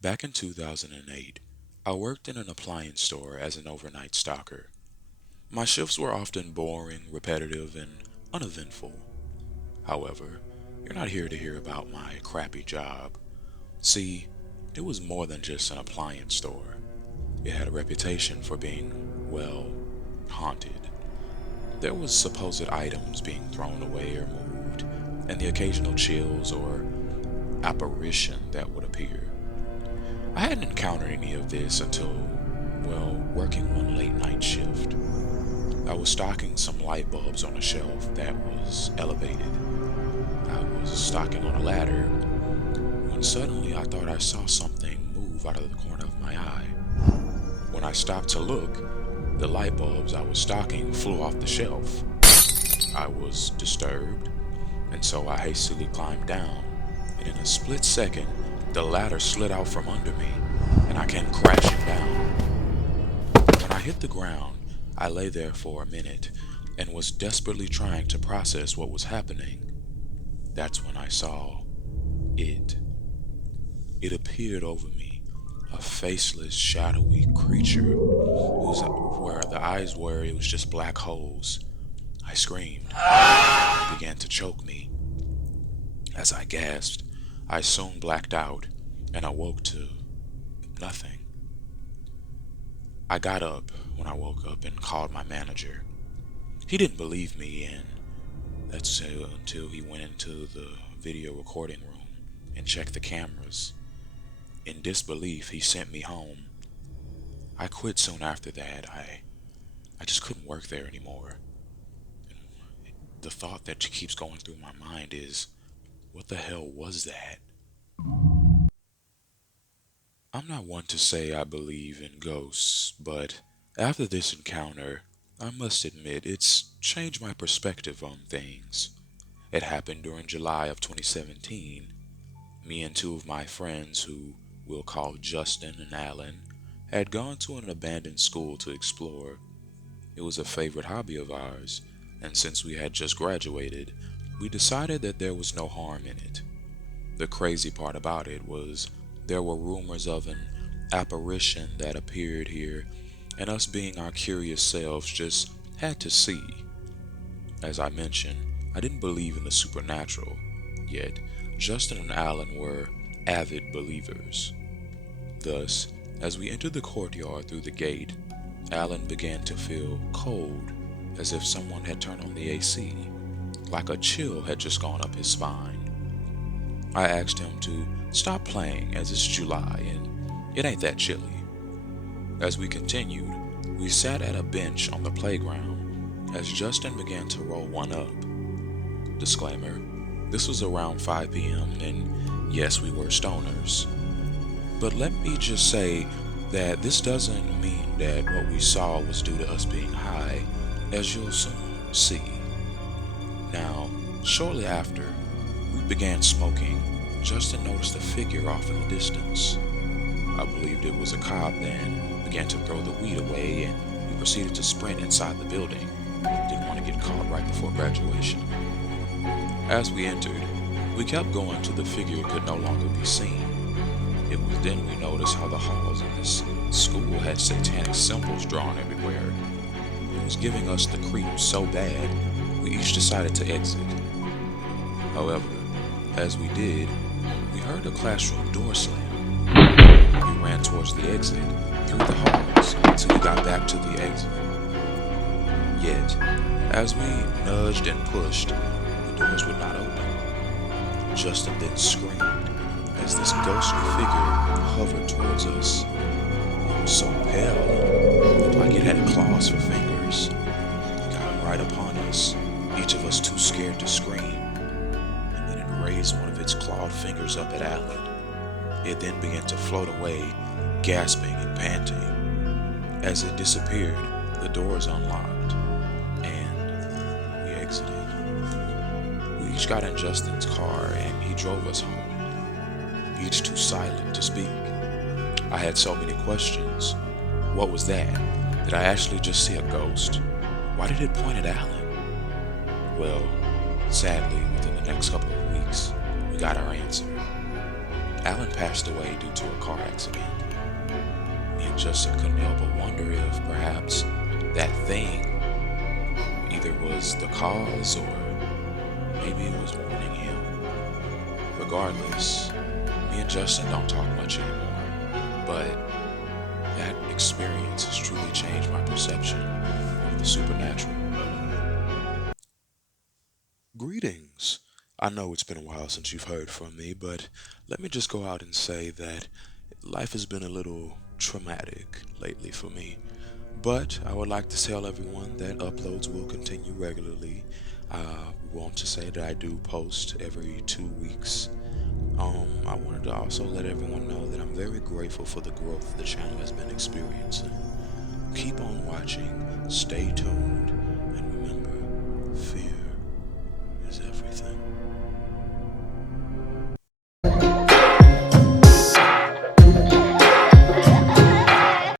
Back in 2008, I worked in an appliance store as an overnight stocker. My shifts were often boring, repetitive, and uneventful. However, you're not here to hear about my crappy job. See, it was more than just an appliance store. It had a reputation for being, well, haunted. There was supposed items being thrown away or moved, and the occasional chills or apparition that would appear. I hadn't encountered any of this until, well, working one late night shift. I was stocking some light bulbs on a shelf that was elevated. I was stocking on a ladder when suddenly I thought I saw something move out of the corner of my eye. When I stopped to look, the light bulbs I was stocking flew off the shelf. I was disturbed, and so I hastily climbed down, and in a split second, the ladder slid out from under me, and I came crashing down. When I hit the ground, I lay there for a minute and was desperately trying to process what was happening. That's when I saw it. It appeared over me, a faceless, shadowy creature where the eyes were, it was just black holes. I screamed. It began to choke me. As I gasped, I soon blacked out and awoke to nothing. I got up when I woke up and called my manager. He didn't believe me, and that's until he went into the video recording room and checked the cameras. In disbelief, he sent me home. I quit soon after that. I just couldn't work there anymore. The thought that keeps going through my mind is, what the hell was that? I'm not one to say I believe in ghosts, but after this encounter, I must admit it's changed my perspective on things. It happened during July of 2017. Me and two of my friends, who we'll call Justin and Alan, had gone to an abandoned school to explore. It was a favorite hobby of ours, and since we had just graduated, we decided that there was no harm in it. The crazy part about it was there were rumors of an apparition that appeared here, and us being our curious selves just had to see. As I mentioned, I didn't believe in the supernatural, yet Justin and Alan were avid believers. Thus, as we entered the courtyard through the gate, Alan began to feel cold, as if someone had turned on the AC, like a chill had just gone up his spine. I asked him to stop playing as it's July and it ain't that chilly. As we continued, we sat at a bench on the playground as Justin began to roll one up. Disclaimer, this was around 5 p.m. and yes, we were stoners. But let me just say that this doesn't mean that what we saw was due to us being high, as you'll soon see. Now, shortly after we began smoking, Justin noticed a figure off in the distance. I believed it was a cop, then began to throw the weed away, and we proceeded to sprint inside the building. Didn't want to get caught right before graduation. As we entered, we kept going till the figure could no longer be seen. It was then we noticed how the halls in this school had satanic symbols drawn everywhere. It was giving us the creeps so bad, we each decided to exit. However, as we did, we heard the classroom door slam. We ran towards the exit, through the halls, until we got back to the exit. Yet, as we nudged and pushed, the doors would not open. Justin then screamed as this ghostly figure hovered towards us. It was so pale, it looked like it had claws for fingers. It got right upon us, each of us too scared to scream, and then it raised one of its clawed fingers up at Alan. It then began to float away, gasping and panting. As it disappeared, the doors unlocked, and we exited. We each got in Justin's car, and he drove us home, each too silent to speak. I had so many questions. What was that? Did I actually just see a ghost? Why did it point at Alan? Well, sadly, within the next couple of weeks, we got our answer. Alan passed away due to a car accident. Me and Justin couldn't help but wonder if perhaps that thing either was the cause or maybe it was warning him. Regardless, me and Justin don't talk much anymore, but that experience has truly changed my perception of the supernatural. Greetings. I know it's been a while since you've heard from me, but let me just go out and say that life has been a little traumatic lately for me. But I would like to tell everyone that uploads will continue regularly. I want to say that I do post every 2 weeks. I wanted to also let everyone know that I'm very grateful for the growth the channel has been experiencing. Keep on watching, stay tuned,